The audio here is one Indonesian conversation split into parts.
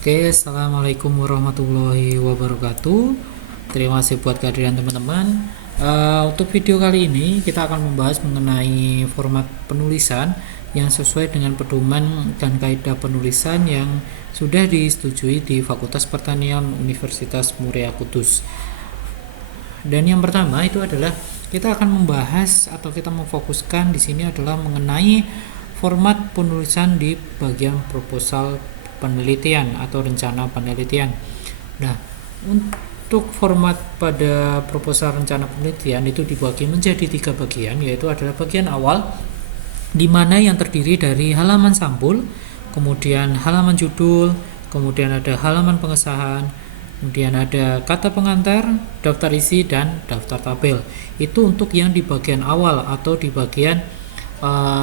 Oke, assalamualaikum warahmatullahi wabarakatuh. Terima kasih buat kehadiran teman-teman. Untuk video kali ini kita akan membahas mengenai format penulisan yang sesuai dengan pedoman dan kaidah penulisan yang sudah disetujui di Fakultas Pertanian Universitas Muria Kudus. Dan yang pertama itu adalah kita akan membahas atau kita memfokuskan di sini adalah mengenai format penulisan di bagian proposal penelitian atau rencana penelitian. Nah, untuk format pada proposal rencana penelitian itu dibagi menjadi 3 bagian, yaitu adalah bagian awal di mana yang terdiri dari halaman sampul, kemudian halaman judul, kemudian ada halaman pengesahan, kemudian ada kata pengantar, daftar isi, dan daftar tabel. Itu untuk yang di bagian awal atau di bagian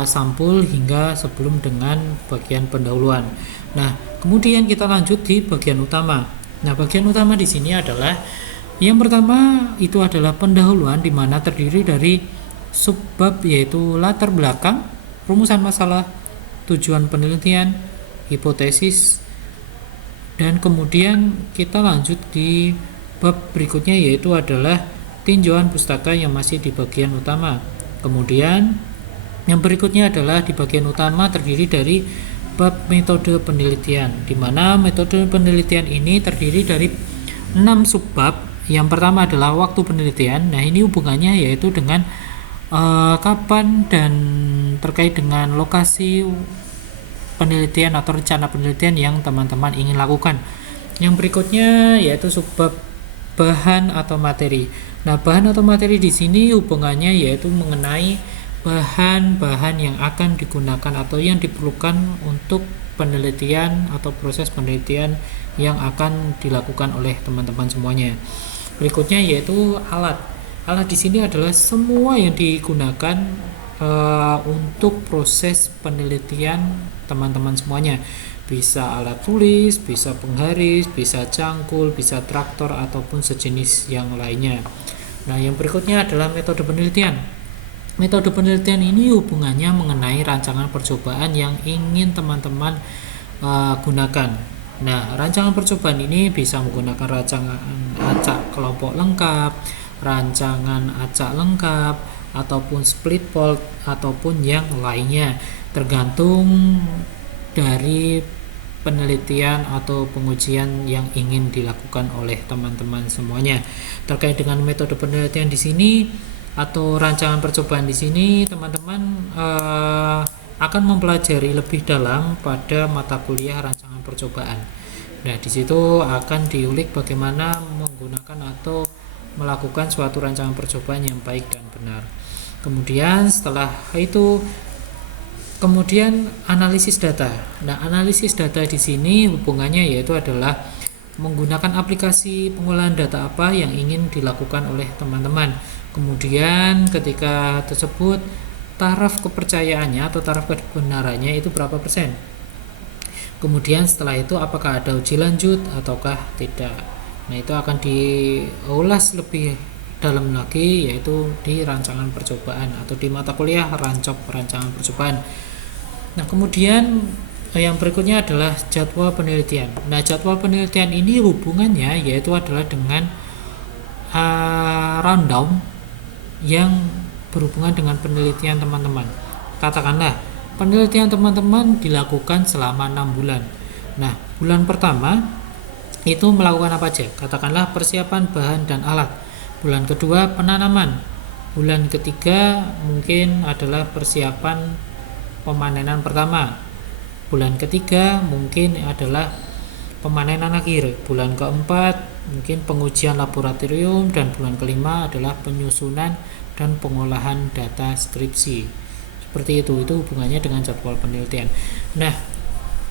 sampul hingga sebelum dengan bagian pendahuluan. Nah, kemudian kita lanjut di bagian utama. Nah, bagian utama di sini adalah yang pertama itu adalah pendahuluan di mana terdiri dari subbab yaitu latar belakang, rumusan masalah, tujuan penelitian, hipotesis, dan kemudian kita lanjut di bab berikutnya yaitu adalah tinjauan pustaka yang masih di bagian utama. Kemudian yang berikutnya adalah di bagian utama terdiri dari bab metode penelitian, di mana metode penelitian ini terdiri dari 6 subbab. Yang pertama adalah waktu penelitian. Nah, ini hubungannya yaitu dengan kapan dan terkait dengan lokasi penelitian atau rencana penelitian yang teman-teman ingin lakukan. Yang berikutnya yaitu subbab bahan atau materi. Nah, bahan atau materi di sini hubungannya yaitu mengenai bahan-bahan yang akan digunakan atau yang diperlukan untuk penelitian atau proses penelitian yang akan dilakukan oleh teman-teman semuanya. Berikutnya yaitu alat. Alat di sini adalah semua yang digunakan untuk proses penelitian teman-teman semuanya. Bisa alat tulis, bisa penggaris, bisa cangkul, bisa traktor ataupun sejenis yang lainnya. Nah, yang berikutnya adalah metode penelitian. Metode penelitian ini hubungannya mengenai rancangan percobaan yang ingin teman-teman gunakan. Nah, rancangan percobaan ini bisa menggunakan rancangan acak kelompok lengkap, rancangan acak lengkap, ataupun split fold, ataupun yang lainnya, tergantung dari penelitian atau pengujian yang ingin dilakukan oleh teman-teman semuanya. Terkait dengan metode penelitian di sini atau rancangan percobaan di sini, teman-teman akan mempelajari lebih dalam pada mata kuliah rancangan percobaan. Nah, di situ akan diulik bagaimana menggunakan atau melakukan suatu rancangan percobaan yang baik dan benar. Kemudian setelah itu kemudian analisis data. Nah, analisis data di sini hubungannya yaitu adalah menggunakan aplikasi pengolahan data apa yang ingin dilakukan oleh teman-teman. Kemudian ketika tersebut taraf kepercayaannya atau taraf kebenarannya itu berapa persen. Kemudian setelah itu apakah ada uji lanjut ataukah tidak. Nah, itu akan diulas lebih dalam lagi yaitu di rancangan percobaan atau di mata kuliah rancop rancangan percobaan. Nah, kemudian yang berikutnya adalah jadwal penelitian. Nah, jadwal penelitian ini hubungannya yaitu adalah dengan rundown yang berhubungan dengan penelitian teman-teman. Katakanlah penelitian teman-teman dilakukan selama 6 bulan. Nah, bulan pertama itu melakukan apa aja? Katakanlah persiapan bahan dan alat. Bulan kedua penanaman. Bulan ketiga mungkin adalah persiapan pemanenan pertama. Bulan ketiga mungkin adalah pemanenan akhir. Bulan keempat mungkin pengujian laboratorium, dan bulan kelima adalah penyusunan dan pengolahan data skripsi. Seperti itu hubungannya dengan jadwal penelitian. Nah,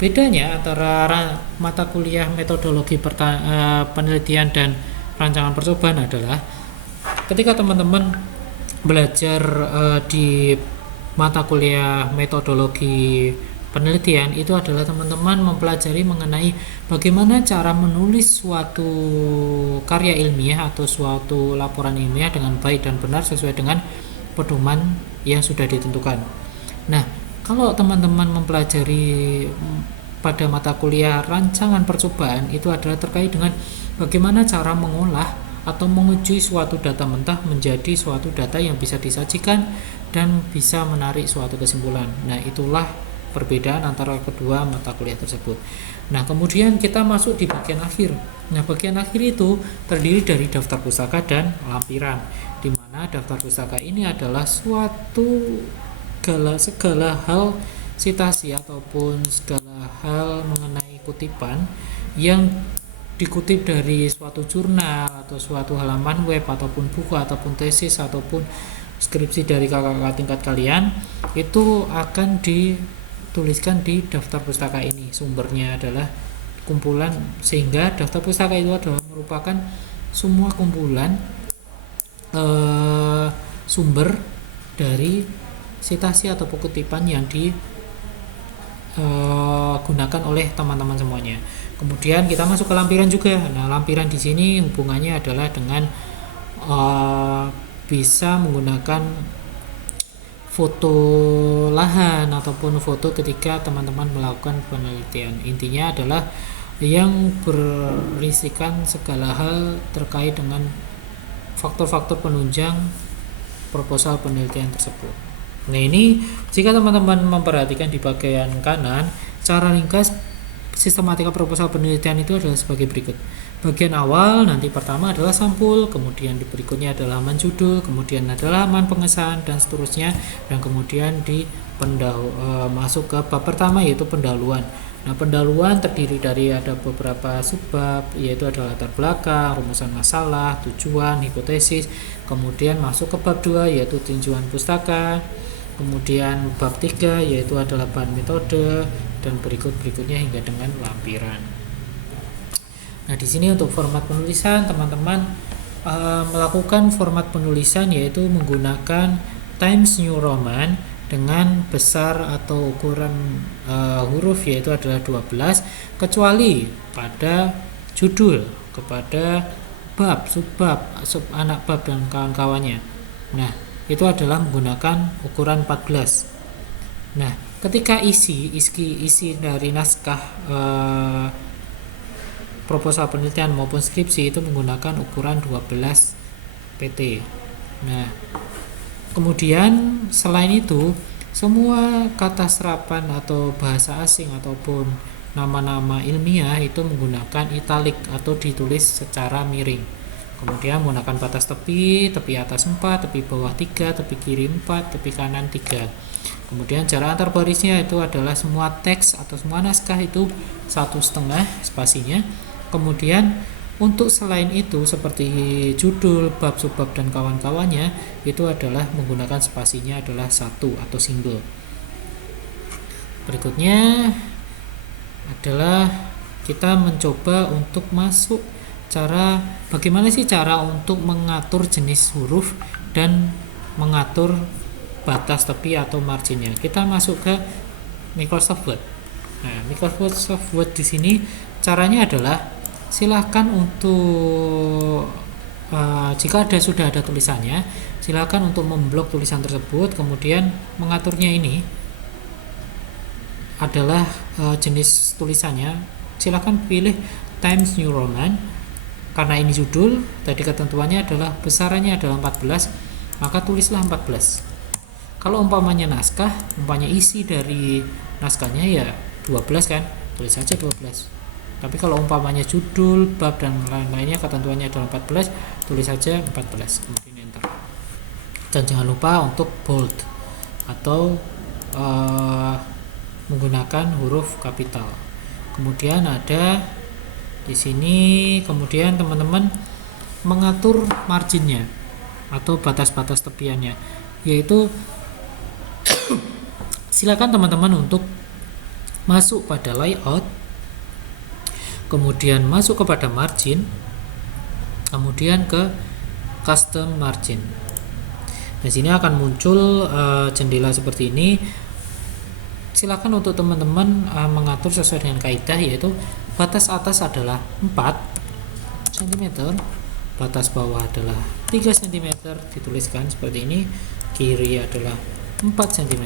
bedanya antara mata kuliah metodologi penelitian dan rancangan percobaan adalah ketika teman-teman belajar di mata kuliah metodologi penelitian itu adalah teman-teman mempelajari mengenai bagaimana cara menulis suatu karya ilmiah atau suatu laporan ilmiah dengan baik dan benar sesuai dengan pedoman yang sudah ditentukan. Nah, kalau teman-teman mempelajari pada mata kuliah rancangan percobaan itu adalah terkait dengan bagaimana cara mengolah atau menguji suatu data mentah menjadi suatu data yang bisa disajikan dan bisa menarik suatu kesimpulan. Nah, itulah perbedaan antara kedua mata kuliah tersebut. Nah, kemudian kita masuk di bagian akhir. Nah, bagian akhir itu terdiri dari daftar pustaka dan lampiran, di mana daftar pustaka ini adalah suatu segala hal sitasi ataupun segala hal mengenai kutipan yang dikutip dari suatu jurnal atau suatu halaman web ataupun buku ataupun tesis ataupun skripsi dari kakak-kakak tingkat kalian, itu akan dituliskan di daftar pustaka ini. Sumbernya adalah kumpulan, sehingga daftar pustaka itu adalah merupakan semua kumpulan sumber dari sitasi atau kutipan yang digunakan oleh teman-teman semuanya. Kemudian kita masuk ke lampiran juga. Nah, lampiran di sini hubungannya adalah dengan bisa menggunakan foto lahan ataupun foto ketika teman-teman melakukan penelitian. Intinya adalah yang berisikan segala hal terkait dengan faktor-faktor penunjang proposal penelitian tersebut. Nah, ini jika teman-teman memperhatikan di bagian kanan, cara ringkas sistematika proposal penelitian itu adalah sebagai berikut. Bagian awal nanti pertama adalah sampul, kemudian di berikutnya adalah halaman judul, kemudian adalah halaman pengesahan dan seterusnya, dan kemudian masuk ke bab pertama yaitu pendahuluan. Nah, pendahuluan terdiri dari ada beberapa subbab, yaitu adalah latar belakang, rumusan masalah, tujuan, hipotesis. Kemudian masuk ke bab 2 yaitu tinjauan pustaka. Kemudian bab 3 yaitu adalah bahan metode, dan berikutnya hingga dengan lampiran. Nah, di sini untuk format penulisan, teman-teman melakukan format penulisan yaitu menggunakan Times New Roman dengan besar atau ukuran huruf yaitu adalah 12, kecuali pada judul, kepada bab, sub anak bab dan kawan-kawannya. Nah, itu adalah menggunakan ukuran 14. Nah, ketika isi dari naskah proposal penelitian maupun skripsi itu menggunakan ukuran 12 pt. Nah, kemudian selain itu, semua kata serapan atau bahasa asing ataupun nama-nama ilmiah itu menggunakan italik atau ditulis secara miring. Kemudian menggunakan batas tepi atas 4, tepi bawah 3, tepi kiri 4, tepi kanan 3. Kemudian jarak antar barisnya itu adalah semua teks atau semua naskah itu 1,5 spasinya. Kemudian untuk selain itu seperti judul, bab, subbab dan kawan-kawannya itu adalah menggunakan spasinya adalah 1 atau single. Berikutnya adalah kita mencoba untuk masuk bagaimana sih cara untuk mengatur jenis huruf dan mengatur batas tepi atau marginnya. Kita masuk ke Microsoft Word. Nah, Microsoft Word di sini caranya adalah silakan untuk jika sudah ada tulisannya, silakan untuk memblok tulisan tersebut, kemudian mengaturnya ini adalah jenis tulisannya. Silakan pilih Times New Roman. Karena ini judul, tadi ketentuannya adalah besarannya adalah 14, maka tulislah 14. Kalau umpamanya naskah, umpamanya isi dari naskahnya ya 12 kan, tulis saja 12. Tapi kalau umpamanya judul, bab dan lain-lainnya ketentuannya adalah 14, tulis saja 14, kemudian enter. Dan jangan lupa untuk bold atau menggunakan huruf kapital. Kemudian ada di sini, kemudian teman-teman mengatur marginnya atau batas-batas tepiannya, yaitu silakan teman-teman untuk masuk pada layout, kemudian masuk kepada margin, kemudian ke custom margin. Di sini akan muncul jendela seperti ini. Silakan untuk teman-teman mengatur sesuai dengan kaidah, yaitu batas atas adalah 4 cm, batas bawah adalah 3 cm, dituliskan seperti ini. Kiri adalah 4 cm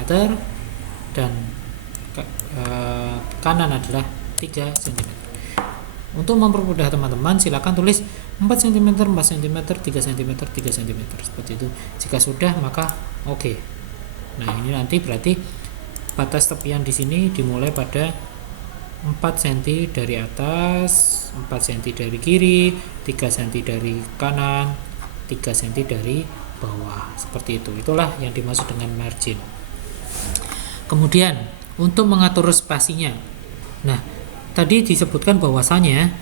dan kanan adalah 3 cm. Untuk mempermudah teman-teman, silakan tulis 4 cm, 4 cm, 3 cm, 3 cm. Seperti itu. Jika sudah, maka oke. Nah, ini nanti berarti batas tepian di sini dimulai pada 4 cm dari atas, 4 cm dari kiri, 3 cm dari kanan, 3 cm dari bawah. Seperti itu. Itulah yang dimaksud dengan margin. Kemudian, untuk mengatur spasinya. Nah, tadi disebutkan bahwasanya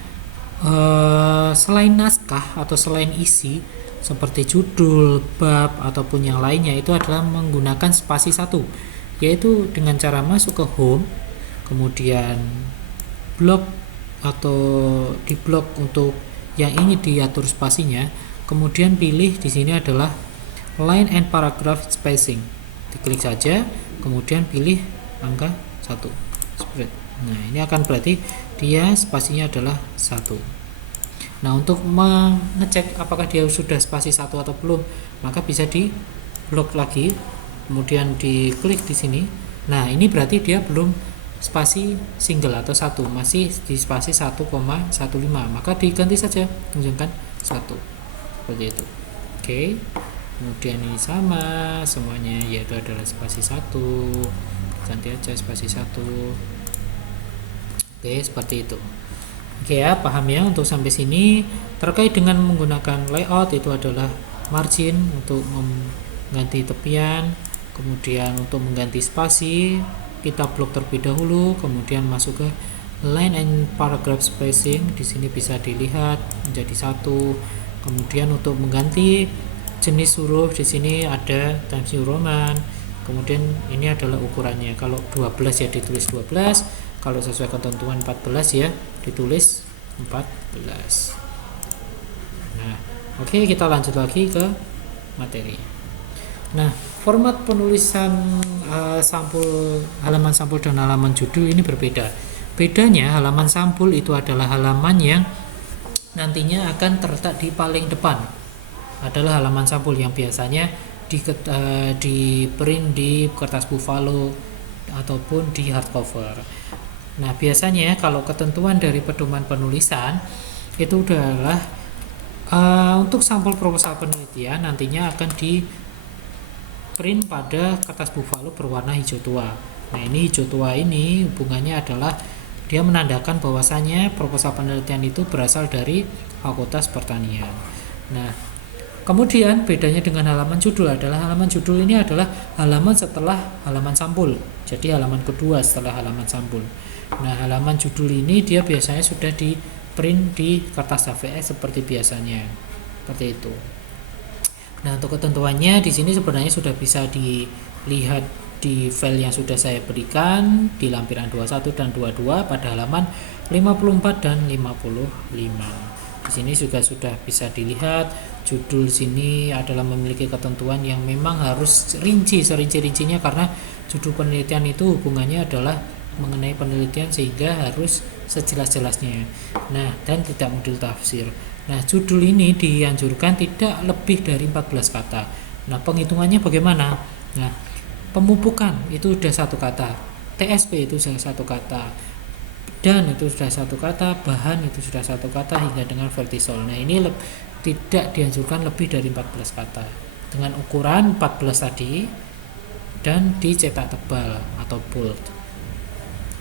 selain naskah atau selain isi seperti judul, bab ataupun yang lainnya itu adalah menggunakan spasi 1, yaitu dengan cara masuk ke home, kemudian blok atau di blok untuk yang ini diatur spasinya, kemudian pilih di sini adalah line and paragraph spacing. Diklik saja, kemudian pilih angka 1. Nah, ini akan berarti dia spasinya adalah 1. Nah, untuk mengecek apakah dia sudah spasi 1 atau belum, maka bisa di blok lagi, kemudian diklik di sini. Nah, ini berarti dia belum spasi single atau 1, masih di spasi 1,15, maka diganti saja tunjukkan 1. Seperti itu. Oke. Kemudian ini sama semuanya, yaitu adalah spasi 1. Ganti aja spasi 1. Oke, seperti itu. Oke ya, paham ya untuk sampai sini. Terkait dengan menggunakan layout, itu adalah margin untuk mengganti tepian, kemudian untuk mengganti spasi kita blok terlebih dahulu, kemudian masuk ke line and paragraph spacing. Di sini bisa dilihat menjadi 1. Kemudian untuk mengganti jenis huruf, di sini ada Times New Roman. Kemudian ini adalah ukurannya. Kalau 12 ya ditulis 12. Kalau sesuai ketentuan 14 ya ditulis 14. Nah, oke, kita lanjut lagi ke materi. Nah, format penulisan sampul, halaman sampul dan halaman judul ini berbeda. Bedanya, halaman sampul itu adalah halaman yang nantinya akan terletak di paling depan. Adalah halaman sampul yang biasanya di print di kertas buffalo ataupun di hardcover. Nah, biasanya kalau ketentuan dari pedoman penulisan itu adalah untuk sampul proposal penelitian nantinya akan di print pada kertas buffalo berwarna hijau tua. Nah, ini hijau tua ini hubungannya adalah dia menandakan bahwasanya proposal penelitian itu berasal dari Fakultas Pertanian. Nah, kemudian bedanya dengan halaman judul adalah halaman judul ini adalah halaman setelah halaman sampul. Jadi halaman kedua setelah halaman sampul. Nah, halaman judul ini dia biasanya sudah di print di kertas HVS seperti biasanya. Seperti itu. Nah, untuk ketentuannya di sini sebenarnya sudah bisa dilihat di file yang sudah saya berikan di lampiran 21 dan 22 pada halaman 54 dan 55. Di sini juga sudah bisa dilihat judul sini adalah memiliki ketentuan yang memang harus rinci serinci-rincinya karena judul penelitian itu hubungannya adalah mengenai penelitian sehingga harus sejelas-jelasnya. Nah, dan tidak model tafsir. Nah, judul ini dianjurkan tidak lebih dari 14 kata. Nah, penghitungannya bagaimana? Nah, pemupukan itu sudah 1 kata, TSP itu sudah 1 kata, dan itu sudah 1 kata, bahan itu sudah 1 kata hingga dengan vertisol. Nah, ini tidak dianjurkan lebih dari 14 kata dengan ukuran 14 tadi dan dicetak tebal atau bold.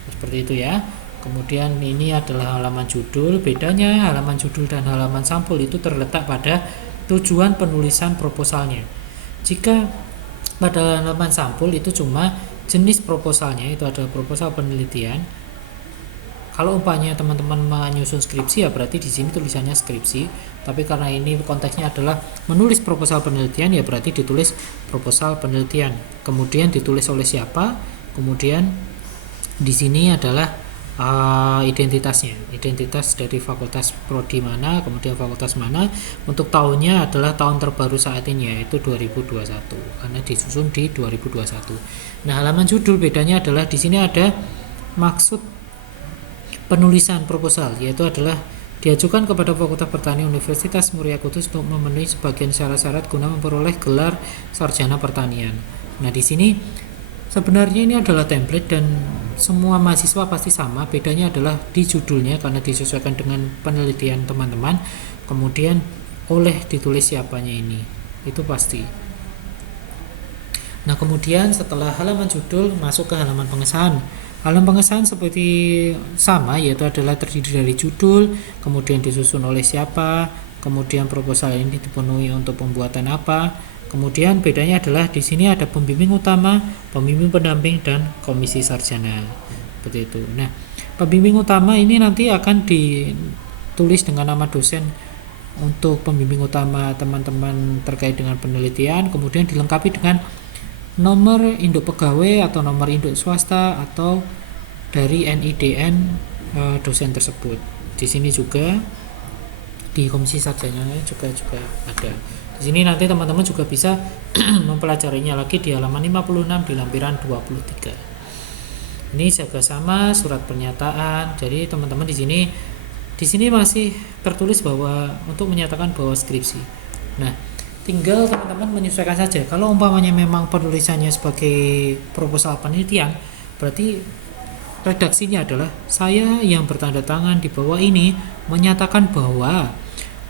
Seperti itu ya. Kemudian ini adalah halaman judul. Bedanya halaman judul dan halaman sampul itu terletak pada tujuan penulisan proposalnya. Jika pada halaman sampul itu cuma jenis proposalnya, itu adalah proposal penelitian. Kalau umpamanya teman-teman menyusun skripsi ya berarti di sini tulisannya skripsi. Tapi karena ini konteksnya adalah menulis proposal penelitian ya berarti ditulis proposal penelitian. Kemudian ditulis oleh siapa? Kemudian di sini adalah identitasnya, identitas dari fakultas prodi mana, kemudian fakultas mana. Untuk tahunnya adalah tahun terbaru saat ini yaitu 2021 karena disusun di 2021. Nah, halaman judul bedanya adalah di sini ada maksud penulisan proposal, yaitu adalah diajukan kepada Fakultas Pertanian Universitas Muria Kudus untuk memenuhi sebagian syarat-syarat guna memperoleh gelar sarjana pertanian. Nah, di sini Sebenarnya ini adalah template dan semua mahasiswa pasti sama, bedanya adalah di judulnya karena disesuaikan dengan penelitian teman-teman, kemudian oleh ditulis siapanya ini, itu pasti. Nah, kemudian setelah halaman judul masuk ke halaman pengesahan. Halaman pengesahan seperti sama, yaitu adalah terdiri dari judul, kemudian disusun oleh siapa, kemudian proposal ini dipenuhi untuk pembuatan apa. Kemudian bedanya adalah di sini ada pembimbing utama, pembimbing pendamping, dan komisi sarjana. Seperti itu. Nah, pembimbing utama ini nanti akan ditulis dengan nama dosen untuk pembimbing utama teman-teman terkait dengan penelitian, kemudian dilengkapi dengan nomor induk pegawai atau nomor induk swasta atau dari NIDN dosen tersebut. Di sini juga di komisi sarjana juga ada. Di sini nanti teman-teman juga bisa mempelajarinya lagi di halaman 56 di lampiran 23. Ini juga sama surat pernyataan. Jadi teman-teman di sini masih tertulis bahwa untuk menyatakan bahwa skripsi. Nah, tinggal teman-teman menyesuaikan saja. Kalau umpamanya memang penulisannya sebagai proposal penelitian, berarti redaksinya adalah saya yang bertanda tangan di bawah ini menyatakan bahwa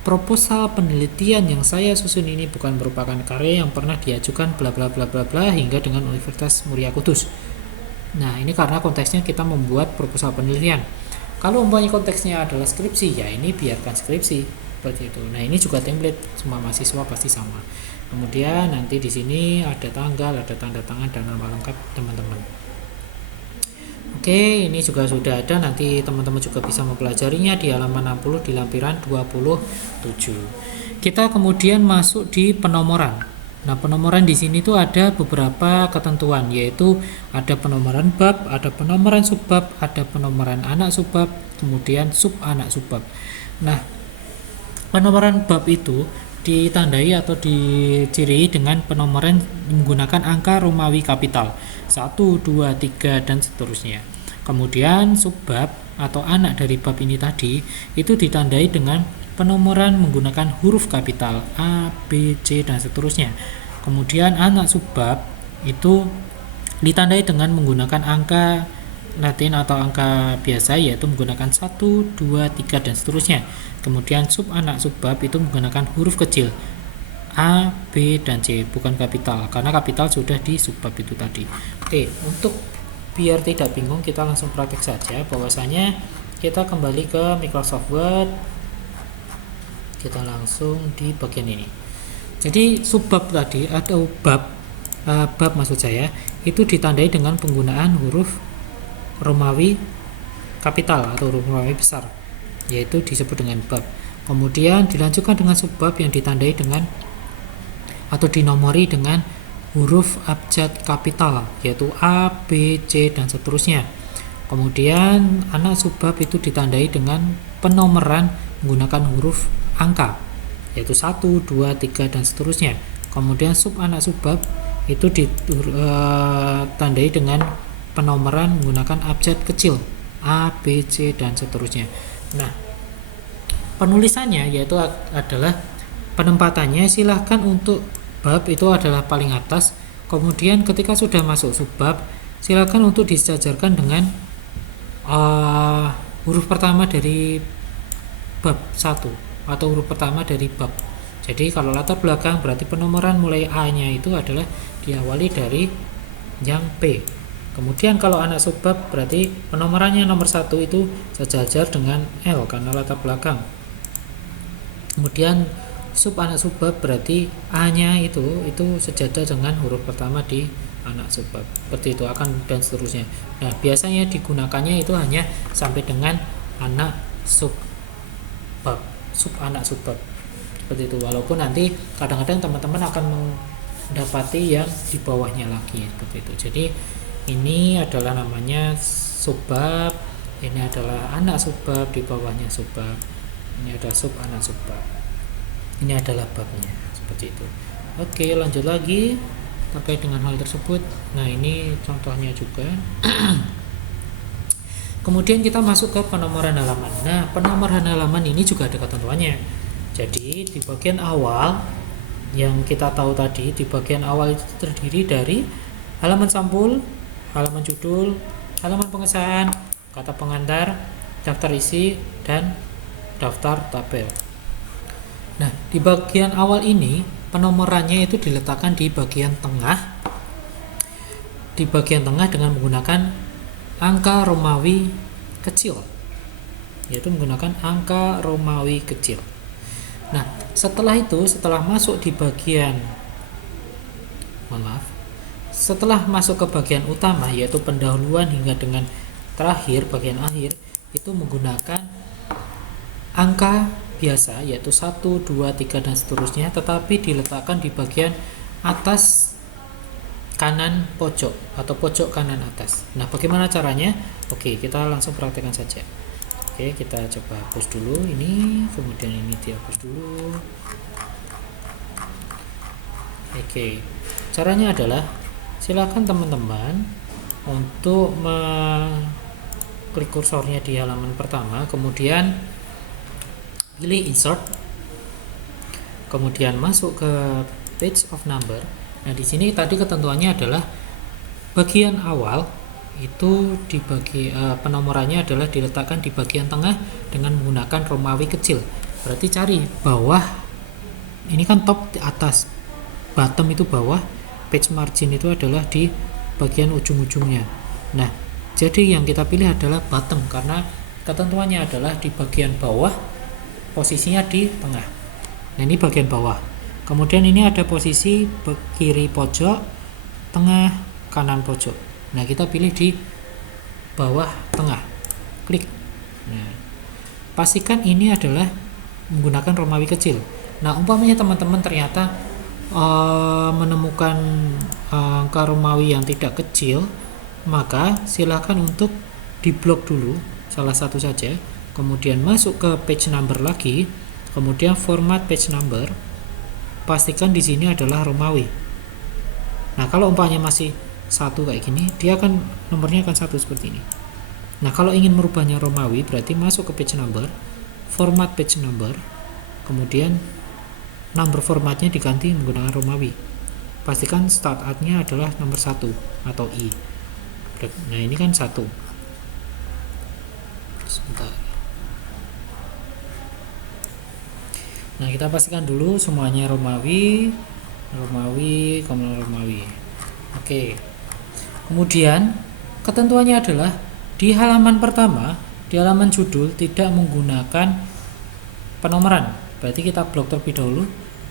proposal penelitian yang saya susun ini bukan merupakan karya yang pernah diajukan bla bla bla bla bla hingga dengan Universitas Muria Kudus. Nah, ini karena konteksnya kita membuat proposal penelitian. Kalau umpamanya konteksnya adalah skripsi, ya ini biarkan skripsi. Seperti itu. Nah, ini juga template, semua mahasiswa pasti sama. Kemudian nanti di sini ada tanggal, ada tanda tangan dan nama lengkap teman-teman. Oke, ini juga sudah ada, nanti teman-teman juga bisa mempelajarinya di halaman 60 di lampiran 27. Kita kemudian masuk di penomoran. Nah, penomoran di sini tuh ada beberapa ketentuan, yaitu ada penomoran bab, ada penomoran subbab, ada penomoran anak subbab, kemudian sub anak subbab. Nah, penomoran bab itu ditandai atau diciri dengan penomoran menggunakan angka Romawi kapital 1, 2, 3 dan seterusnya. Kemudian subbab atau anak dari bab ini tadi itu ditandai dengan penomoran menggunakan huruf kapital A, B, C dan seterusnya. Kemudian anak subbab itu ditandai dengan menggunakan angka Latin atau angka biasa, yaitu menggunakan 1, 2, 3 dan seterusnya. Kemudian sub anak subbab itu menggunakan huruf kecil A, B, dan C, bukan kapital, karena kapital sudah di subbab itu tadi. Oke, untuk biar tidak bingung kita langsung praktek saja, bahwasanya kita kembali ke Microsoft Word, kita langsung di bagian ini. Jadi subbab tadi atau bab maksud saya itu ditandai dengan penggunaan huruf Romawi kapital atau huruf Romawi besar, yaitu disebut dengan bab. Kemudian dilanjutkan dengan subbab yang ditandai dengan atau dinomori dengan huruf abjad kapital, yaitu A, B, C dan seterusnya. Kemudian anak subbab itu ditandai dengan penomoran menggunakan huruf angka, yaitu 1, 2, 3 dan seterusnya. Kemudian sub anak subbab itu ditandai dengan penomoran menggunakan abjad kecil A, B, C dan seterusnya. Nah, penulisannya yaitu adalah penempatannya, silahkan untuk bab itu adalah paling atas. Kemudian ketika sudah masuk subbab, silahkan untuk disejajarkan dengan huruf pertama dari bab 1 atau huruf pertama dari bab. Jadi kalau latar belakang berarti penomoran mulai A-nya itu adalah diawali dari yang P. Kemudian kalau anak subbab berarti penomorannya nomor 1 itu sejajar dengan L karena latar belakang. Kemudian sub anak subbab berarti A-nya itu sejajar dengan huruf pertama di anak subbab. Seperti itu akan dan seterusnya. Nah, biasanya digunakannya itu hanya sampai dengan anak subbab, sub anak subbab. Seperti itu. Walaupun nanti kadang-kadang teman-teman akan mendapati yang di bawahnya lagi seperti itu. Jadi ini adalah namanya subbab, ini adalah anak subbab, di bawahnya subbab, ini ada sub anak subbab, ini adalah babnya, seperti itu. Oke, lanjut lagi terkait dengan hal tersebut. Nah, ini contohnya juga. Kemudian kita masuk ke penomoran halaman. Nah, penomoran halaman ini juga ada ketentuannya. Jadi di bagian awal yang kita tahu tadi, di bagian awal itu terdiri dari halaman sampul, halaman judul, halaman pengesahan, kata pengantar, daftar isi, dan daftar tabel. Nah, di bagian awal ini penomorannya itu diletakkan di bagian tengah. Di bagian tengah dengan menggunakan angka Romawi kecil, yaitu menggunakan angka Romawi kecil. Nah, setelah masuk di bagian setelah masuk ke bagian utama, yaitu pendahuluan hingga dengan terakhir bagian akhir, itu menggunakan angka biasa, yaitu 1, 2, 3 dan seterusnya, tetapi diletakkan di bagian atas kanan pojok atau pojok kanan atas. Nah, bagaimana caranya? Oke, kita langsung praktekkan saja. Oke, kita coba hapus dulu ini, kemudian ini dihapus dulu. Oke, caranya adalah silakan teman-teman untuk klik kursornya di halaman pertama, kemudian pilih insert, kemudian masuk ke page of number. Nah, di sini tadi ketentuannya adalah bagian awal itu penomorannya adalah diletakkan di bagian tengah dengan menggunakan Romawi kecil. Berarti cari bawah, ini kan top di atas, bottom itu bawah, page margin itu adalah di bagian ujung-ujungnya. Nah, jadi yang kita pilih adalah bottom karena ketentuannya adalah di bagian bawah, posisinya di tengah. Nah, ini bagian bawah. Kemudian ini ada posisi kiri pojok, tengah, kanan pojok. Nah, kita pilih di bawah tengah. Klik. Nah, pastikan ini adalah menggunakan Romawi kecil. Nah, umpamanya teman-teman ternyata menemukan angka Romawi yang tidak kecil, maka silakan untuk diblok dulu salah satu saja, kemudian masuk ke page number lagi, kemudian format page number, pastikan di sini adalah Romawi. Nah, kalau umpamanya masih satu kayak gini, dia akan nomornya akan satu seperti ini. Nah, kalau ingin merubahnya Romawi, berarti masuk ke page number, format page number, kemudian number formatnya diganti menggunakan Romawi. Pastikan start at-nya adalah nomor 1 atau I. Nah, ini kan 1. Sebentar. Nah, kita pastikan dulu semuanya Romawi. Oke. Kemudian ketentuannya adalah di halaman pertama, di halaman judul tidak menggunakan penomoran. Berarti kita blok terlebih dahulu,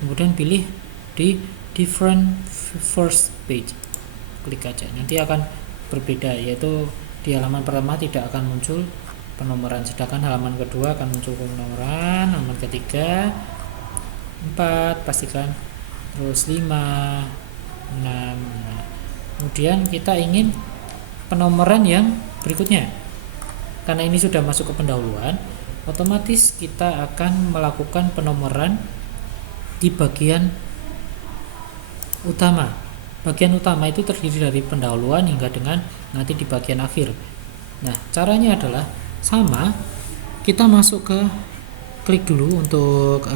kemudian pilih di different first page. Klik aja. Nanti akan berbeda, yaitu di halaman pertama tidak akan muncul penomoran, sedangkan halaman kedua akan muncul penomoran, halaman ketiga 4 pastikan, terus 5, 6. Nah, kemudian kita ingin penomoran yang berikutnya. Karena ini sudah masuk ke pendahuluan, otomatis kita akan melakukan penomoran di bagian utama. Bagian utama itu terdiri dari pendahuluan hingga dengan nanti di bagian akhir. Nah, caranya adalah sama, kita masuk ke klik dulu untuk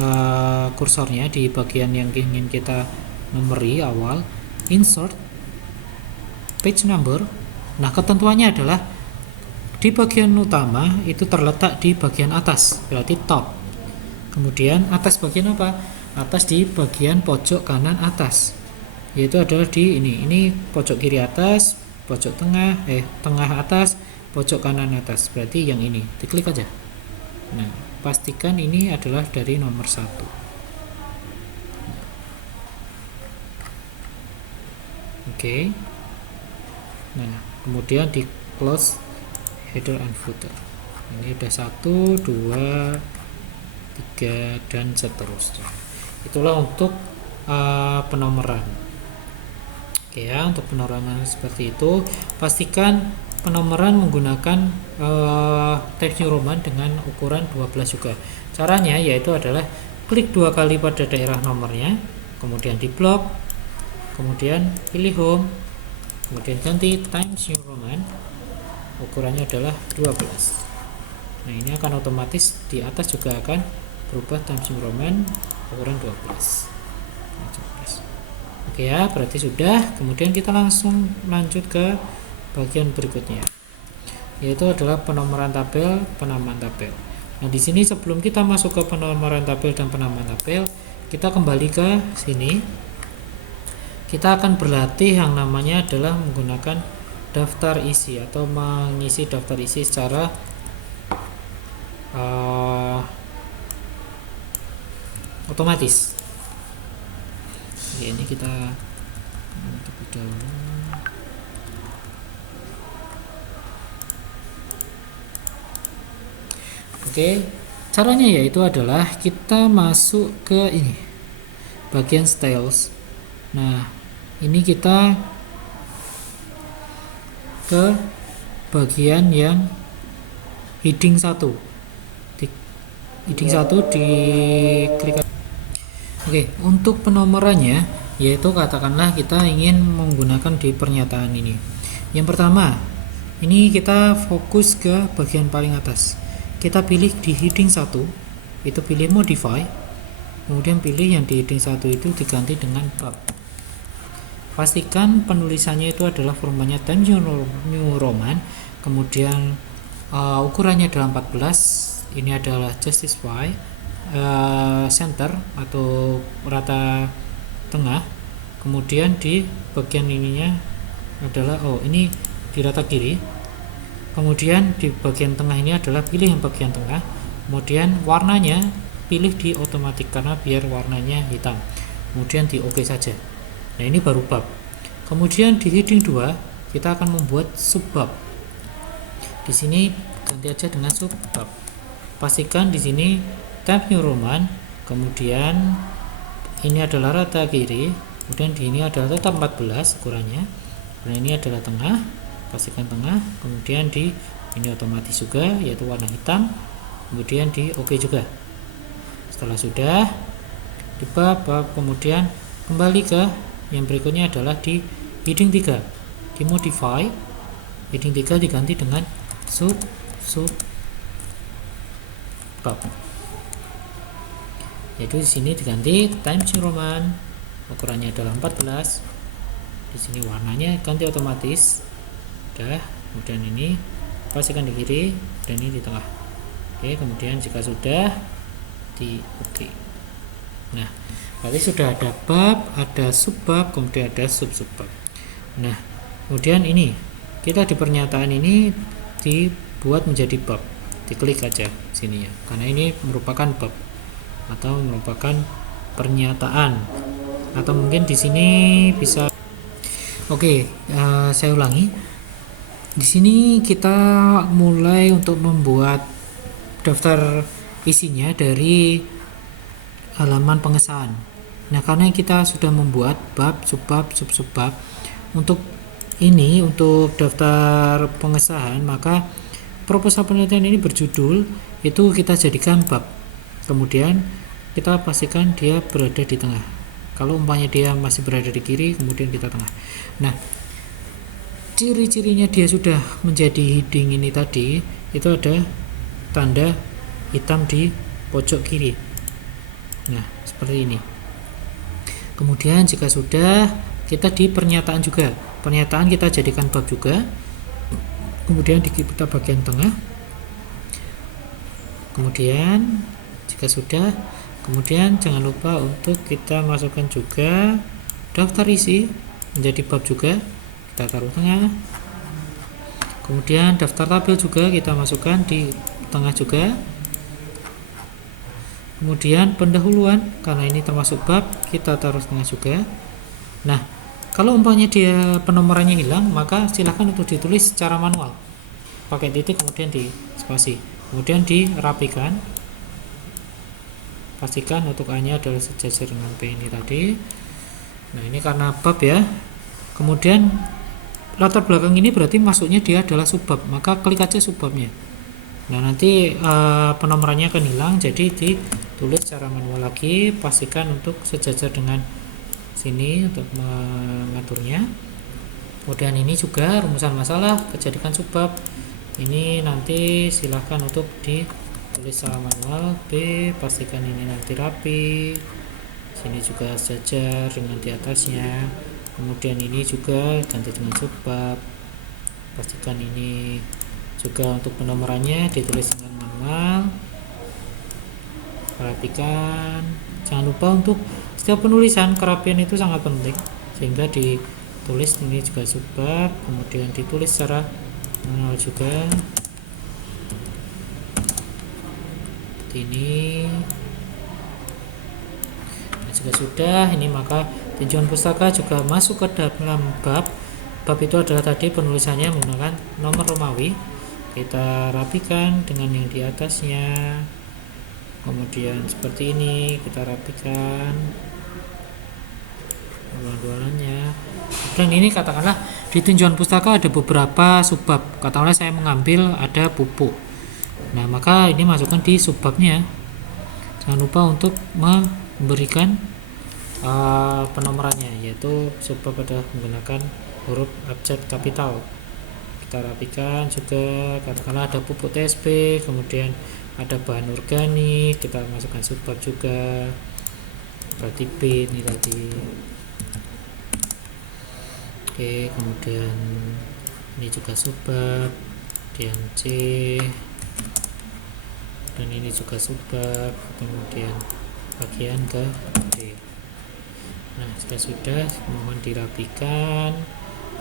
kursornya di bagian yang ingin kita nomori awal, insert page number. Nah, ketentuannya adalah di bagian utama itu terletak di bagian atas, berarti top. Kemudian atas bagian apa? Atas di bagian pojok kanan atas, yaitu adalah di ini pojok kiri atas, pojok tengah atas, pojok kanan atas, berarti yang ini diklik aja. Nah, pastikan ini adalah dari nomor 1. Oke. Nah, kemudian di close header and footer. Ini udah 1, 2, 3 dan seterusnya. Itulah untuk penomoran. Oke ya, untuk penomoran seperti itu, pastikan penomoran menggunakan Times New Roman dengan ukuran 12 juga. Caranya yaitu adalah klik 2 kali pada daerah nomornya, kemudian di blok, kemudian pilih home, kemudian ganti Times New Roman, ukurannya adalah 12. Nah, ini akan otomatis di atas juga akan berubah Times New Roman ukuran 12. Oke ya, berarti sudah. Kemudian kita langsung lanjut ke bagian berikutnya, yaitu adalah penomoran tabel, penamaan tabel. Nah, di sini sebelum kita masuk ke penomoran tabel dan penamaan tabel, kita kembali ke sini. Kita akan berlatih yang namanya adalah menggunakan daftar isi atau mengisi daftar isi secara otomatis. Oke, ini kita Oke, caranya yaitu adalah kita masuk ke ini bagian styles. Nah, ini kita ke bagian yang heading 1. Heading 1 diklik. Oke, untuk penomorannya yaitu katakanlah kita ingin menggunakan di pernyataan ini. Yang pertama, ini kita fokus ke bagian paling atas. Kita pilih di heading 1, itu pilih modify, kemudian pilih yang di heading 1 itu diganti dengan bab. Pastikan penulisannya itu adalah formatnya Times New Roman, kemudian ukurannya adalah 14, ini adalah justify, center atau rata tengah, kemudian di bagian ininya adalah ini di rata kiri, kemudian di bagian tengah ini adalah pilih yang bagian tengah, kemudian warnanya pilih di otomatis karena biar warnanya hitam, kemudian di OK saja. Nah, ini baru bab. Kemudian di heading 2 kita akan membuat subbab. Di sini ganti aja dengan subbab. Pastikan di sini Times New Roman, kemudian ini adalah rata kiri, kemudian di ini adalah tetap 14 ukurannya. Nah, ini adalah tengah, pastikan tengah, kemudian di ini otomatis juga yaitu warna hitam, kemudian di OK juga. Setelah sudah di bab, kemudian kembali ke yang berikutnya adalah di heading 3, di modify, heading 3 diganti dengan sub bab, yaitu di sini diganti Times New Roman, ukurannya adalah 14, di sini warnanya ganti otomatis, kemudian ini pastikan di kiri dan ini di tengah. Oke, kemudian jika sudah di OK. Nah, berarti sudah ada bab, ada subbab, kemudian ada sub-subbab. Nah, kemudian ini kita di pernyataan ini dibuat menjadi bab. Diklik aja sini ya, karena ini merupakan bab atau merupakan pernyataan, atau mungkin di sini bisa. Oke, saya ulangi. Di sini kita mulai untuk membuat daftar isinya dari halaman pengesahan. Nah, karena kita sudah membuat bab, subbab, sub-subbab, untuk daftar pengesahan, maka proposal penelitian ini berjudul itu kita jadikan bab. Kemudian kita pastikan dia berada di tengah. Kalau umpamanya dia masih berada di kiri, kemudian kita tengah. Nah, ciri-cirinya dia sudah menjadi heading ini tadi, itu ada tanda hitam di pojok kiri. Nah, seperti ini. Kemudian jika sudah, kita di pernyataan juga. Pernyataan kita jadikan bab juga. Kemudian kita bagian tengah. Kemudian jika sudah, kemudian jangan lupa untuk kita masukkan juga daftar isi menjadi bab juga. Kita taruh tengah. Kemudian daftar tabel juga kita masukkan di tengah juga. Kemudian pendahuluan, karena ini termasuk bab, kita taruh tengah juga. Nah, kalau umpamanya dia penomorannya hilang, maka silakan untuk ditulis secara manual pakai titik kemudian di spasi, kemudian dirapikan. Pastikan untuk A-nya adalah sejajar dengan P ini tadi. Nah, ini karena bab ya. Kemudian latar belakang ini berarti masuknya dia adalah subbab, maka klik aja subbabnya. Nah, nanti penomorannya akan hilang, jadi ditulis secara manual lagi. Pastikan untuk sejajar dengan sini untuk mengaturnya. Kemudian ini juga rumusan masalah, kejadikan subbab. Ini nanti silahkan untuk ditulis secara manual. B, pastikan ini nanti rapi. Sini juga sejajar dengan di atasnya. Kemudian ini juga ganti dengan subbab. Pastikan ini juga untuk penomorannya ditulis dengan manual. Perhatikan, jangan lupa untuk setiap penulisan kerapian itu sangat penting, sehingga ditulis ini juga subbab, kemudian ditulis secara manual juga seperti ini. Nah, jika sudah ini, maka tinjauan pustaka juga masuk ke dalam bab. Bab itu adalah tadi penulisannya menggunakan nomor Romawi. Kita rapikan dengan yang di atasnya, kemudian seperti ini kita rapikan dua-duanya. Dan ini katakanlah di tinjauan pustaka ada beberapa subbab, katakanlah saya mengambil ada pupuk, nah maka ini masukkan di subbabnya. Jangan lupa untuk memberikan penomorannya, yaitu subbab adalah menggunakan huruf abjad kapital. Kita rapikan juga, katakanlah ada pupuk TSP, kemudian ada bahan organik, kita masukkan subbab juga, berarti B ini tadi. Oke, kemudian ini juga subbab, kemudian C, dan ini juga subbab, kemudian bagian ke D. Nah, sudah mohon dirapikan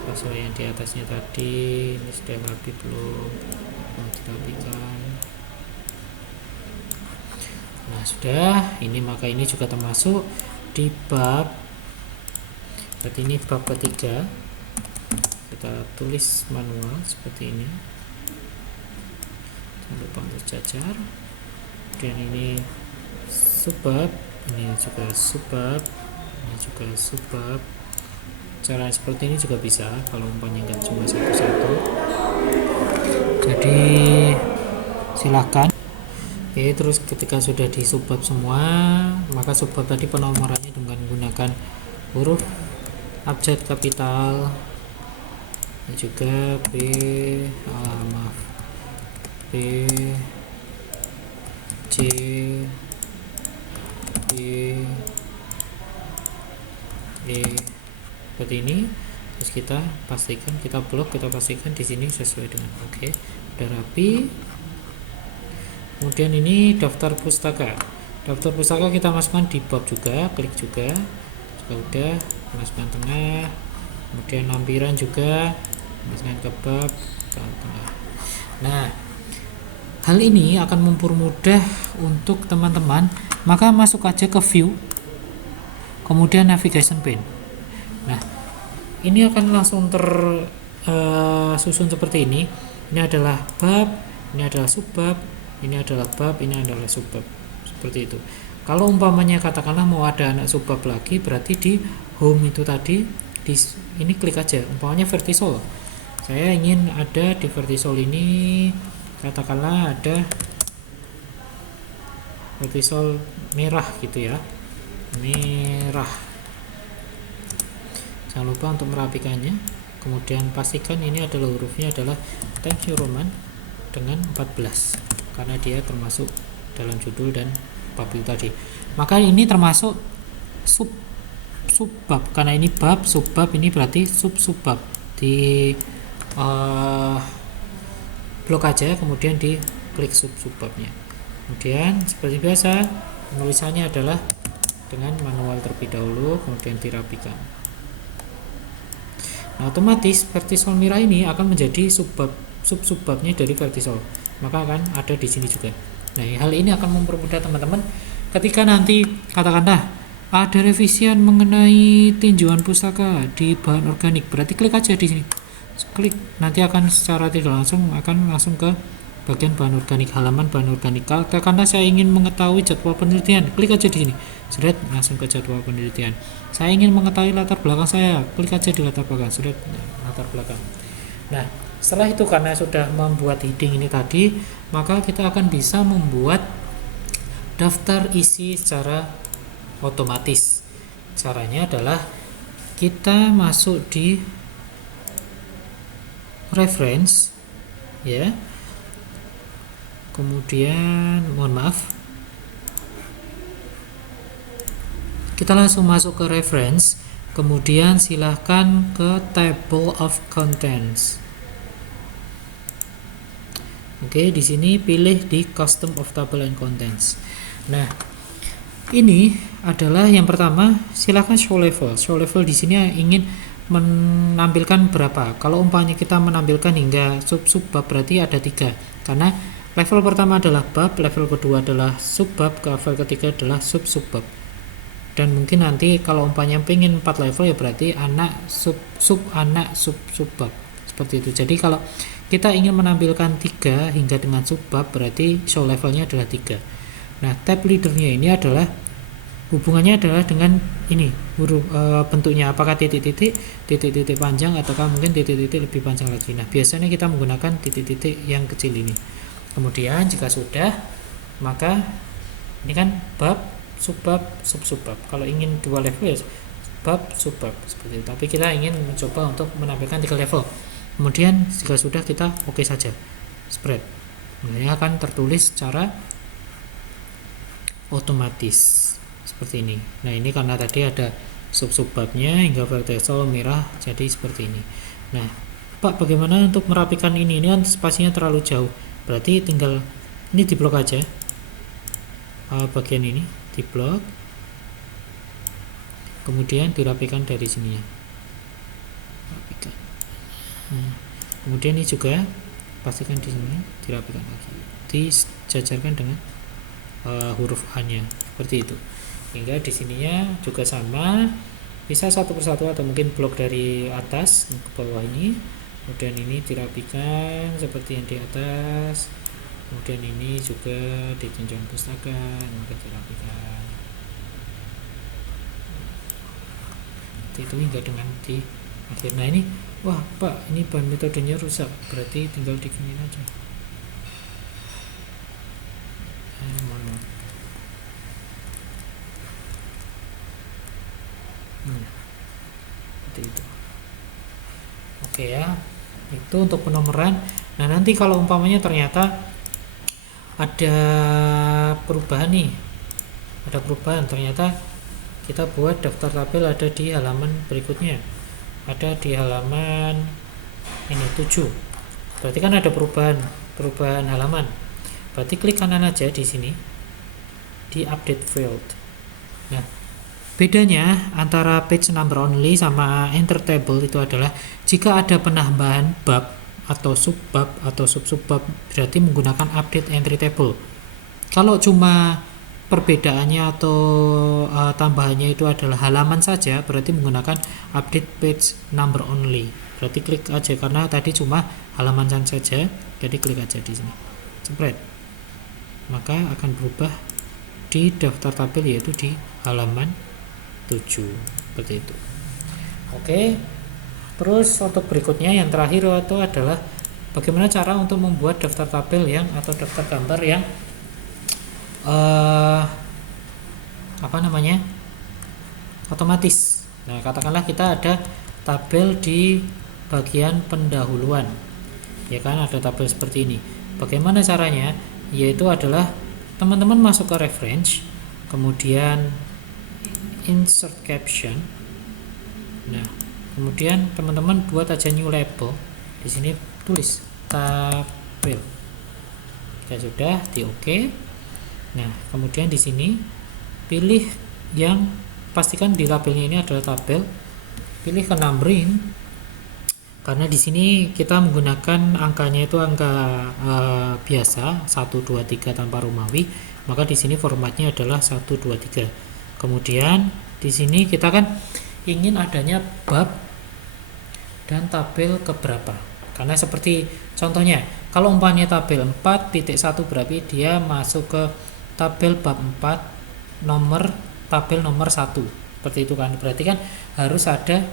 sesuai yang di atasnya tadi. Ini sudah rapi belum? Mohon dirapikan. Nah, sudah. Ini maka ini juga termasuk di bab. Berarti ini bab ketiga. Kita tulis manual seperti ini. Jangan lupa untuk cacar. Dan ini subbab, ini juga subbab, ini juga subbab. Cara seperti ini juga bisa kalau umpamanya nggak cuma satu-satu. Jadi silakan. Oke, terus ketika sudah di subbab semua, maka subbab tadi penomorannya dengan menggunakan huruf abjad kapital. Ini juga B, B, C, D, E, seperti ini. Terus kita pastikan, kita blok, kita pastikan di sini sesuai dengan oke. Udah rapi. Kemudian ini daftar pustaka. Daftar pustaka kita masukkan di bab juga, klik juga. Jika udah, masukkan tengah. Kemudian lampiran juga, masukkan ke bab tengah. Nah, hal ini akan mempermudah untuk teman-teman, maka masuk aja ke view, kemudian navigation pane. Nah, ini akan langsung tersusun seperti ini. Ini adalah bab, ini adalah subbab, ini adalah bab, ini adalah subbab, seperti itu. Kalau umpamanya katakanlah mau ada anak subbab lagi, berarti di home itu tadi, di ini klik aja. Umpamanya vertisol, saya ingin ada di vertisol ini, katakanlah ada vertisol merah gitu ya, merah. Jangan lupa untuk merapikannya. Kemudian pastikan ini adalah hurufnya adalah Times New Roman dengan 14, karena dia termasuk dalam judul dan bab itu tadi. Maka ini termasuk subbab, karena ini bab, subbab, ini berarti subbab. Di blok aja, kemudian di klik subbabnya. Kemudian seperti biasa penulisannya adalah dengan manual terlebih dahulu, kemudian dirapikan. Nah, otomatis vertisol merah ini akan menjadi subbabnya dari vertisol, maka akan ada di sini juga. Nah, hal ini akan mempermudah teman-teman ketika nanti katakanlah ada revisian mengenai tinjauan pustaka di bahan organik, berarti klik aja di sini, klik, nanti akan secara tidak langsung ke bagian bahan organik, halaman bahan organik. Katakanlah saya ingin mengetahui jadwal penelitian, klik aja di sini, sudah langsung ke jadwal penelitian. Saya ingin mengetahui latar belakang saya, klik aja di latar belakang, sudah latar belakang. Nah, setelah itu karena sudah membuat heading ini tadi, maka kita akan bisa membuat daftar isi secara otomatis. Caranya adalah kita masuk di reference ya. Kemudian kita langsung masuk ke reference, kemudian silahkan ke table of contents. Oke, di sini pilih di custom of table and contents. Nah, ini adalah yang pertama, silakan show level. Show level di sini ingin menampilkan berapa. Kalau umpamanya kita menampilkan hingga sub bab, berarti ada 3. Karena level pertama adalah bab, level kedua adalah subbab, level ketiga adalah subbab. Dan mungkin nanti kalau umpamanya pengen 4 level, ya berarti anak anak subbab. Seperti itu. Jadi kalau kita ingin menampilkan 3 hingga dengan subbab, berarti show levelnya adalah 3. Nah, tab leadernya ini adalah hubungannya adalah dengan ini huruf bentuknya, apakah titik-titik panjang ataukah mungkin titik-titik lebih panjang lagi. Nah, biasanya kita menggunakan titik-titik yang kecil ini. Kemudian jika sudah, maka ini kan bab, subbab, subbab. Kalau ingin 2 level ya bab, subbab seperti itu. Tapi kita ingin mencoba untuk menampilkan 3 level. Kemudian jika sudah, kita oke saja, spread. Ini akan tertulis secara otomatis seperti ini. Nah, ini karena tadi ada subbabnya hingga vertical merah, jadi seperti ini. Nah, Pak, bagaimana untuk merapikan ini? Ini kan spasinya terlalu jauh, berarti tinggal ini diblok aja. Bagian ini diblok, kemudian dirapikan dari sini ya. Rapikan. Nah, kemudian ini juga pastikan di sini dirapikan lagi, dijajarkan dengan huruf A-nya seperti itu. Hingga di sininya juga sama, bisa satu persatu atau mungkin blok dari atas ke bawah ini. Kemudian ini dirapikan seperti yang di atas. Kemudian ini juga di jenjang pustaka, maka dirapikan. Itu hingga dengan di akhir. Nah, ini wah Pak, ini bahan metodenya rusak, berarti tinggal diginiin aja. Seperti itu. Oke ya, itu untuk penomoran. Nah, nanti kalau umpamanya ternyata ada perubahan nih, ternyata kita buat daftar tabel ada di halaman berikutnya, ada di halaman ini 7. Berarti kan ada perubahan halaman. Berarti klik kanan aja di sini di update field. Nah, bedanya antara page number only sama enter table itu adalah jika ada penambahan bab atau subbab atau subbab, berarti menggunakan update entry table. Kalau cuma perbedaannya atau tambahannya itu adalah halaman saja, berarti menggunakan update page number only. Berarti klik aja karena tadi cuma halaman saja, jadi klik aja di sini, spread. Maka akan berubah di daftar tabel, yaitu di halaman 7 seperti itu. Oke. Terus untuk berikutnya yang terakhir itu adalah bagaimana cara untuk membuat daftar tabel yang atau daftar gambar yang otomatis. Nah, katakanlah kita ada tabel di bagian pendahuluan, ya kan, ada tabel seperti ini. Bagaimana caranya? Yaitu adalah teman-teman masuk ke reference, kemudian insert caption. Nah, kemudian teman-teman buat aja new label. Di sini tulis tabel. Ya sudah, di oke. Nah, kemudian di sini pilih yang pastikan di labelnya ini adalah tabel. Pilih ke numbering. Karena di sini kita menggunakan angkanya itu angka biasa 1 2 3 tanpa Romawi, maka di sini formatnya adalah 1 2 3. Kemudian di sini kita kan ingin adanya bab dan tabel keberapa. Karena seperti contohnya, kalau umpamanya tabel 4.1 berarti dia masuk ke tabel bab 4 tabel nomor 1. Seperti itu kan. Berarti kan harus ada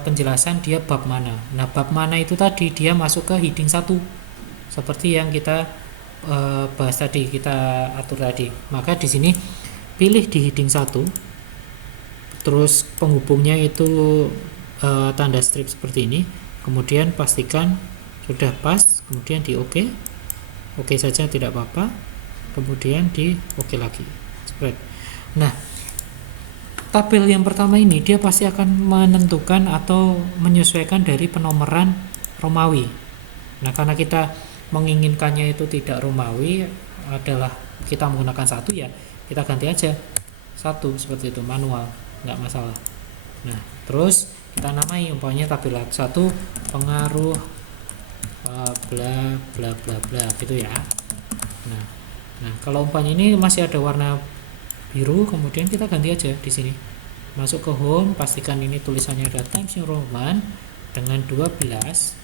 penjelasan dia bab mana. Nah, bab mana itu tadi dia masuk ke heading 1. Seperti yang kita bahas tadi, kita atur tadi. Maka di sini pilih di heading 1. Terus penghubungnya itu tanda strip seperti ini, kemudian pastikan sudah pas, kemudian di oke saja tidak apa-apa, kemudian di oke lagi, spread. Nah, tabel yang pertama ini dia pasti akan menentukan atau menyesuaikan dari penomoran Romawi. Nah, karena kita menginginkannya itu tidak Romawi adalah kita menggunakan satu, ya kita ganti aja satu seperti itu, manual, nggak masalah. Nah terus kita namai umpamanya tabel 1 pengaruh bla bla bla bla gitu ya. Nah kalau umpamanya ini masih ada warna biru, kemudian kita ganti aja di sini, masuk ke home, pastikan ini tulisannya ada Times New Roman dengan 12,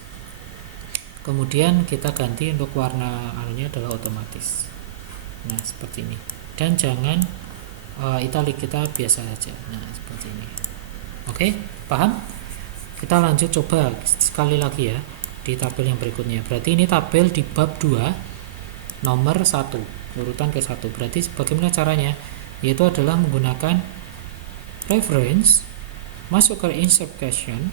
kemudian kita ganti untuk warna anunya adalah otomatis. Nah seperti ini, dan jangan italic, kita biasa aja. Nah seperti ini. Oke, paham? Kita lanjut coba sekali lagi ya di tabel yang berikutnya. Berarti ini tabel di bab 2 nomor 1, urutan ke 1. Berarti bagaimana caranya? Yaitu adalah menggunakan reference, masuk ke insert question,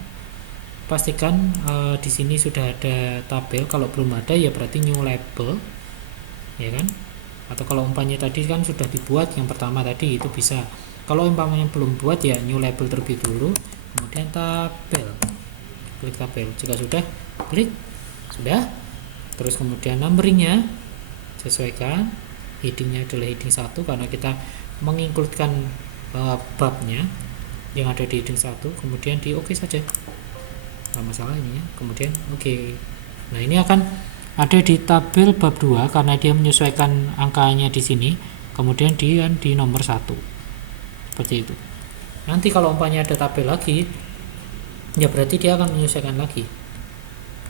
pastikan di sini sudah ada tabel. Kalau belum ada ya berarti new label, ya kan? Atau kalau umpamanya tadi kan sudah dibuat yang pertama tadi, itu bisa. Kalau umpamanya belum buat ya new label terlebih dulu, kemudian tabel, klik tabel. Jika sudah, klik sudah, terus kemudian numberingnya sesuaikan, headingnya adalah heading 1 karena kita menginkludkan babnya yang ada di heading 1, kemudian di oke saja, nggak masalah ini ya, kemudian oke. Nah ini akan ada di tabel bab 2 karena dia menyesuaikan angkanya di sini, kemudian dia di nomor 1 seperti itu. Nanti kalau umpamanya ada tabel lagi ya berarti dia akan menyesuaikan lagi,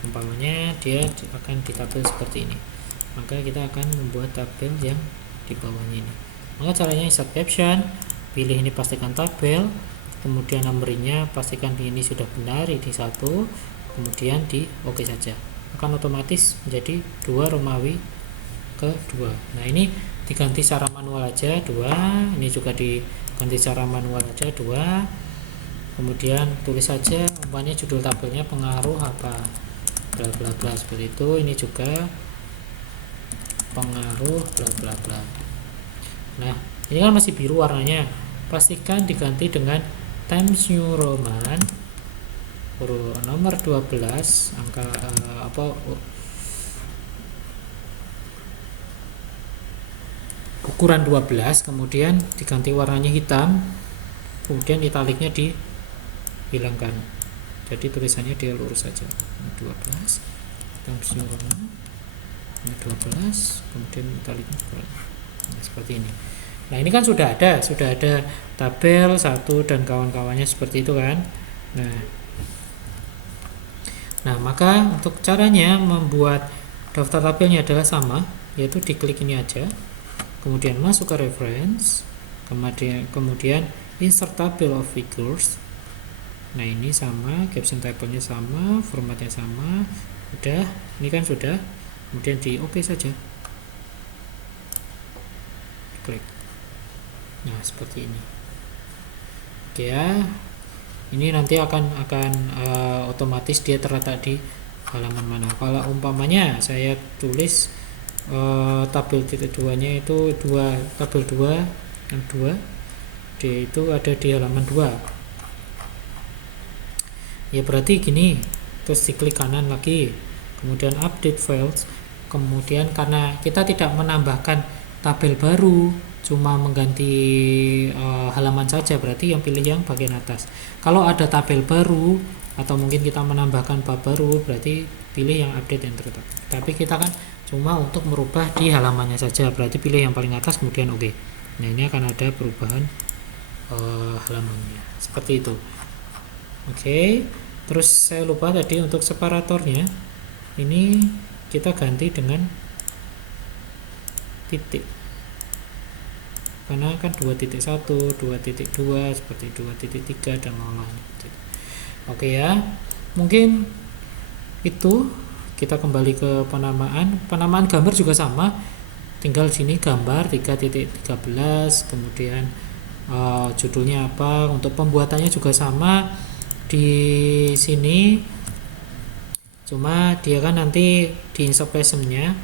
umpamanya dia akan di tabel seperti ini, maka kita akan membuat tabel yang di bawahnya ini. Maka caranya insert caption, pilih ini pastikan tabel, kemudian numberingnya pastikan ini sudah benar, ini 1, kemudian di oke saja, akan otomatis menjadi 2 Romawi ke 2. Nah ini diganti secara manual aja 2, ini juga diganti secara manual aja 2, kemudian tulis saja umpamanya judul tabelnya pengaruh apa bla bla bla seperti itu. Ini juga pengaruh bla bla bla. Nah ini kan masih biru warnanya, pastikan diganti dengan Times New Roman nomor 12 angka ukuran 12, kemudian diganti warnanya hitam, kemudian italiknya dihilangkan, jadi tulisannya dia lurus saja. 12 Times New Roman 12, kemudian italiknya seperti ini. Nah ini kan sudah ada tabel 1 dan kawan-kawannya seperti itu kan. Nah maka untuk caranya membuat daftar tabelnya adalah sama, yaitu diklik ini aja, kemudian masuk ke reference, kemudian insert table of figures. Nah ini sama, caption tabelnya sama, formatnya sama, udah, ini kan sudah, kemudian di oke saja, klik. Nah seperti ini. Oke ya, ini nanti akan otomatis dia terletak di halaman mana. Kalau umpamanya saya tulis tabel titik 2 nya itu tabel 2 dan 2, dia itu ada di halaman 2 ya, berarti gini, terus diklik kanan lagi, kemudian update files, kemudian karena kita tidak menambahkan tabel baru, cuma mengganti halaman saja, berarti yang pilih yang bagian atas. Kalau ada tabel baru atau mungkin kita menambahkan bab baru, berarti pilih yang update yang terletak. Tapi kita kan cuma untuk merubah di halamannya saja, berarti pilih yang paling atas kemudian oke. Nah ini akan ada perubahan halamannya seperti itu. Oke, terus saya lupa tadi untuk separatornya, ini kita ganti dengan titik, karena kan 2.1, 2.2 seperti 2.3 dan lain-lain. Oke ya, mungkin itu. Kita kembali ke penamaan gambar juga sama, tinggal sini gambar 3.13, kemudian judulnya apa. Untuk pembuatannya juga sama di sini, cuma dia kan nanti di insert questionnya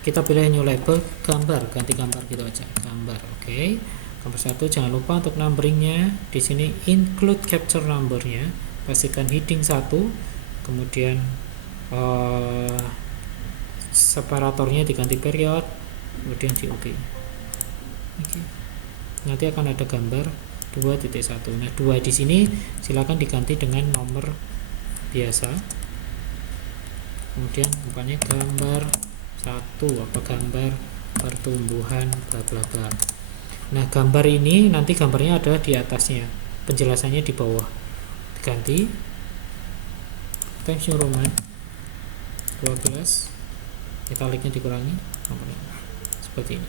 kita pilih new label gambar, ganti gambar gitu aja, gambar. Oke. Gambar 1, jangan lupa untuk numberingnya di sini include capture numbernya, pastikan heading 1, kemudian separatornya diganti period, kemudian di OK. Oke. Nanti akan ada gambar 2.1. Nah, 2 di sini silakan diganti dengan nomor biasa. Kemudian umpamanya gambar 1 apa gambar pertumbuhan bla bla bla. Nah, gambar ini nanti gambarnya ada di atasnya, penjelasannya di bawah. Diganti Times New Roman 12, italiknya dikurangi seperti ini.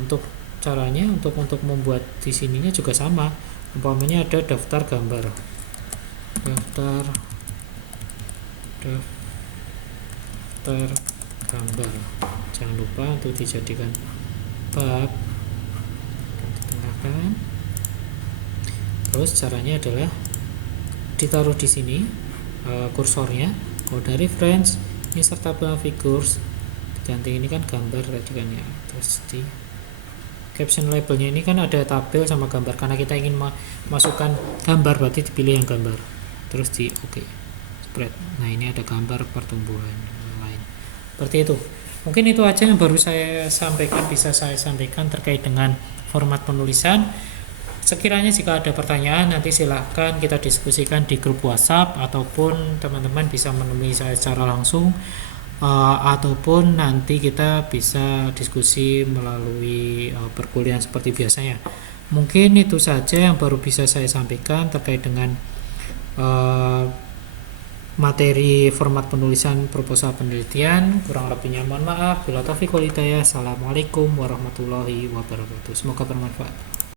Untuk caranya untuk membuat di sininya juga sama. Umpamanya ada daftar gambar, daftar gambar, jangan lupa untuk dijadikan bab, ditengahkan. Terus caranya adalah ditaruh di sini kursornya. Kalau dari reference insert table figures diganti, ini kan gambar tadi kan ya. Terus di caption labelnya ini kan ada tabel sama gambar, karena kita ingin masukkan gambar berarti dipilih yang gambar, terus di OK spread. Nah, ini ada gambar pertumbuhan lain seperti itu. Mungkin itu aja yang baru saya sampaikan, bisa saya sampaikan terkait dengan format penulisan. Sekiranya jika ada pertanyaan, nanti silahkan kita diskusikan di grup WhatsApp, ataupun teman-teman bisa menemui saya secara langsung, ataupun nanti kita bisa diskusi melalui perkuliahan seperti biasanya. Mungkin itu saja yang baru bisa saya sampaikan terkait dengan materi format penulisan proposal penelitian. Kurang lebihnya mohon maaf. Bila taufiq wal hidayah. Assalamualaikum warahmatullahi wabarakatuh. Semoga bermanfaat.